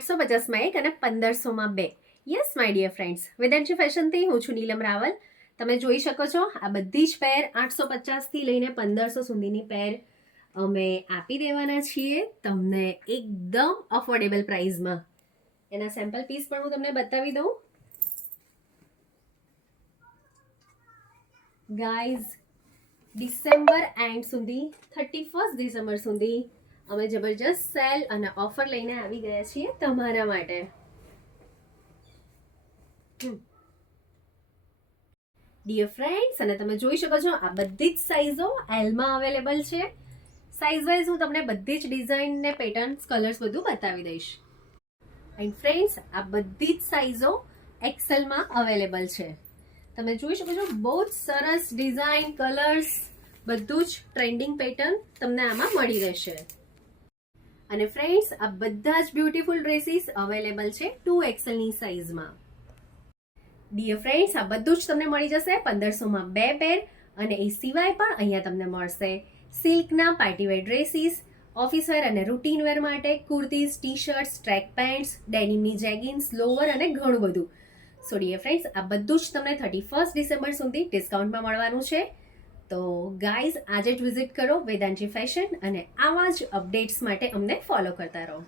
850માં 1 અને 1500માં 2. Yes my dear friends, Vedanshi ફેશનથી હું છું નીલમ રાવલ. તમે જોઈ શકો છો આ બધી જ પેર 850થી લઈને 1500 સુધીની પેર અમે આપી દેવાના છીએ તમને એકદમ અફોર્ડેબલ પ્રાઇસમાં. એના સેમ્પલ પીસ પણ હું તમને બતાવી દઉં. ગાઈઝ, ડિસેમ્બર એન્ડ સુધી 31 ડિસેમ્બર સુધી અમે જબરજસ્ત સેલ અને ઓફર લઈને આવી ગયા છીએ તમારા માટે. ડિયર ફ્રેન્ડ્સ, અને તમે જોઈ શકો છો આ બધી જ સાઇઝો એલમાં અવેલેબલ છે. સાઇઝ વાઇઝ હું તમને બધી જ ડિઝાઇન ને પેટર્ન્સ કલર્સ બધું બતાવી દઈશ. એન્ડ ફ્રેન્ડ્સ, આ બધી જ સાઇઝો એક્સેલમાં અવેલેબલ છે. તમે જોઈ શકો છો બહુ જ સરસ ડિઝાઇન, કલર્સ, બધું જ ટ્રેન્ડિંગ પેટર્ન તમને આમાં મળી રહેશે. અને ફ્રેન્ડ્સ, આ બધા જ બ્યુટીફુલ ડ્રેસીસ અવેલેબલ છે 2XL ની સાઇઝમાં. ડિયર ફ્રેન્ડ્સ, આ બધું જ તમને મળી જશે 1500માં 2 પેર. અને એ સિવાય પણ અહીંયા તમને મળશે સિલ્કના પાર્ટીવેર ડ્રેસીસ, ઓફિસ વેર અને રૂટીન વેર માટે kurtis, T shirts, track pants, ડેનિમની જેગિન્સ, લોવર અને ઘણું બધું. સો ડિયર ફ્રેન્ડ્સ, આ બધું જ તમને 31 ડિસેમ્બર સુધી ડિસ્કાઉન્ટમાં મળવાનું છે. તો ગાઈઝ, આજે જ વિઝિટ કરો વેદાંશી ફેશન અને આવા જ અપડેટ્સ માટે અમને ફોલો કરતા રહો.